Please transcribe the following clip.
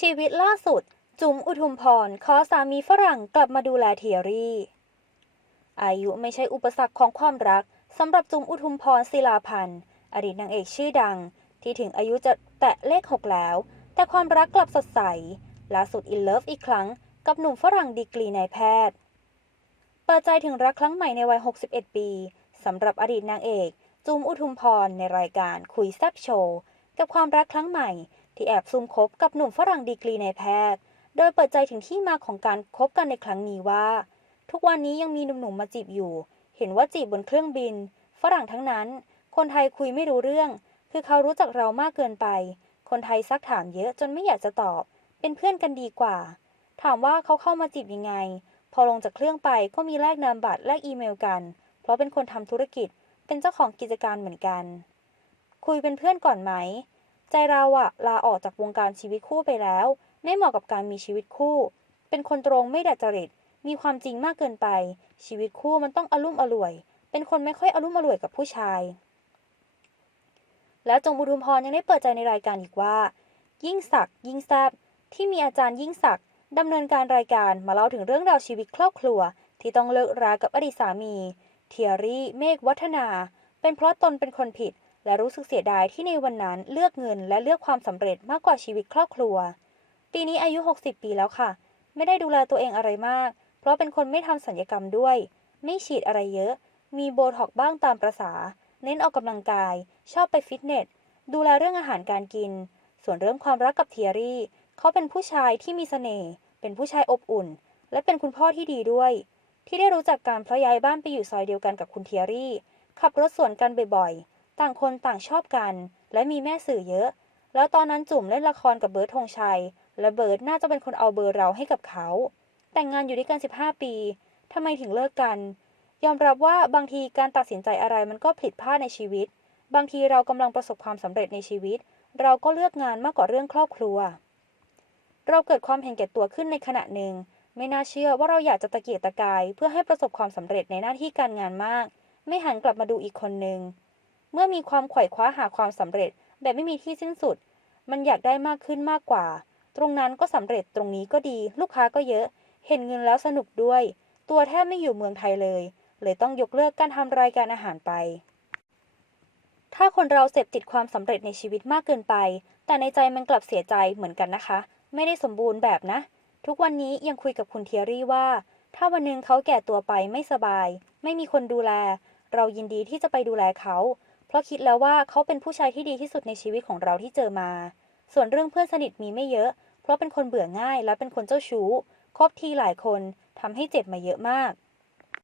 ชีวิตล่าสุด จุ๋มอุทุมพรขอสามีฝรั่งกลับมาดูแลเทียรี่ อายุไม่ใช่อุปสรรคของความรักสำหรับจุ๋มอุทุมพรศิลาพันธ์อดีตนางเอกชื่อดัง ที่ถึงอายุจะแตะเลขหกแล้ว แต่ความรักกลับสดใสล่าสุดอินเลิฟอีกครั้งกับหนุ่มฝรั่งดีกรีนายแพทย์ เปิดใจถึงรักครั้งใหม่ในวัย 61 ปีสำหรับอดีตนางเอก จุมอุทุมพรในรายการคุยแซบโชว์ กับความรักครั้งใหม่ ที่แอบซุ่มคบกับหนุ่มฝรั่งดีกรีในแพทย์ โดยเปิดใจถึงที่มาของการคบกันในครั้งนี้ว่า ทุกวันนี้ยังมีหนุ่มๆมาจีบอยู่ เห็นว่าจีบบนเครื่องบิน ฝรั่งทั้งนั้น คนไทยคุยไม่รู้เรื่อง คือเขารู้จักเรามากเกินไป คนไทยซักถามเยอะจนไม่อยากจะตอบ เป็นเพื่อนกันดีกว่า ถามว่าเขาเข้ามาจีบยังไง พอลงจากเครื่องไปก็มีแลกนามบัตรแลกอีเมลกัน เพราะเป็นคนทำธุรกิจ เป็นเจ้าของกิจการเหมือนกัน คุยเป็นเพื่อนก่อนไหม ใจเราอะลาออกจากวงการชีวิตคู่ไปแล้ว ไม่เหมาะกับการมีชีวิตคู่ เป็นคนตรงไม่ดัดจริต มีความจริงมากเกินไป ชีวิตคู่มันต้องอลุ่มอล่วย เป็นคนไม่ค่อยอลุ่มอล่วยกับผู้ชาย และจงบุรุมพรยังได้เปิดใจในรายการอีกว่า ยิ่งศักยิ่งแซบที่มีอาจารย์ยิ่งศักดิ์ดำเนินการรายการมาเล่าถึงเรื่องราวชีวิตครอบครัว ที่ต้องเลิกรากับอดีตสามี เทียรี่ เมฆวัฒนา เป็นเพราะตนเป็นคนผิด และรู้สึกเสียดายที่ในวันนั้นเลือกเงินและเลือกความสำเร็จมากกว่าชีวิตครอบครัว ปีนี้อายุ 60 ปีแล้วค่ะ ไม่ได้ดูแลตัวเองอะไรมาก เพราะเป็นคนไม่ทำสัญญกรรมด้วย ไม่ฉีดอะไรเยอะ มีโบท็อกบ้างตามประษา เน้นออกกำลังกาย ชอบไปฟิตเนส ดูแลเรื่องอาหารการกิน ส่วนเรื่องความรักกับเทียรี่ เขาเป็นผู้ชายที่มีเสน่ห์ เป็นผู้ชายอบอุ่น และเป็นคุณพ่อที่ดีด้วย ที่ได้รู้จักการเพราะย้ายบ้านไปอยู่ซอยเดียวกันกับคุณเทียรี่ ขับรถสวนกันบ่อยๆ ต่างคนต่างชอบกัน และมีแม่สื่อเยอะ แล้วตอนนั้นจุ่มเล่นละครกับเบิร์ดธงชัย และเบิร์ดน่าจะเป็นคนเอาเบอร์เราให้กับเขา แต่งงานอยู่ด้วยกัน 15 ปีทำไมถึงเลิกกัน ยอมรับว่าบางทีการตัดสินใจอะไรมันก็ผิดพลาดในชีวิต บางทีเรากำลังประสบความสำเร็จในชีวิต เราก็เลือกงานมากกว่าเรื่องครอบครัว เราเกิดความเห็นแก่ตัวขึ้นในขณะหนึ่ง ไม่น่าเชื่อว่าเราอยากจะตะเกียกตะกาย เพื่อให้ประสบความสำเร็จในหน้าที่การงานมาก ไม่หันกลับมาดูอีกคนหนึ่ง เมื่อมีความไขว่คว้าหาความสำเร็จแบบไม่มีที่สิ้นสุด มันอยากได้มากขึ้นมากกว่า ตรงนั้นก็สำเร็จตรงนี้ก็ดี ลูกค้าก็เยอะ เห็นเงินแล้วสนุกด้วย ตัวแทบไม่อยู่เมืองไทยเลย เลยต้องยกเลิกการทำรายการอาหารไป ถ้าคนเราเสพติดความสำเร็จในชีวิตมากเกินไป แต่ในใจมันกลับเสียใจเหมือนกันนะคะ ไม่ได้สมบูรณ์แบบนะ ทุกวันนี้ยังคุยกับคุณเทียรี่ว่า ถ้าวันหนึ่งเขาแก่ตัวไปไม่สบาย ไม่มีคนดูแล เรายินดีที่จะไปดูแลเขา เพราะคิดแล้วว่าเขาเป็นผู้ชายที่ดีที่สุดในชีวิตของเราที่เจอมา ส่วนเรื่องเพื่อนสนิทมีไม่เยอะ เพราะเป็นคนเบื่อง่ายและเป็นคนเจ้าชู้ คบทีหลายคนทำให้เจ็บมาเยอะมาก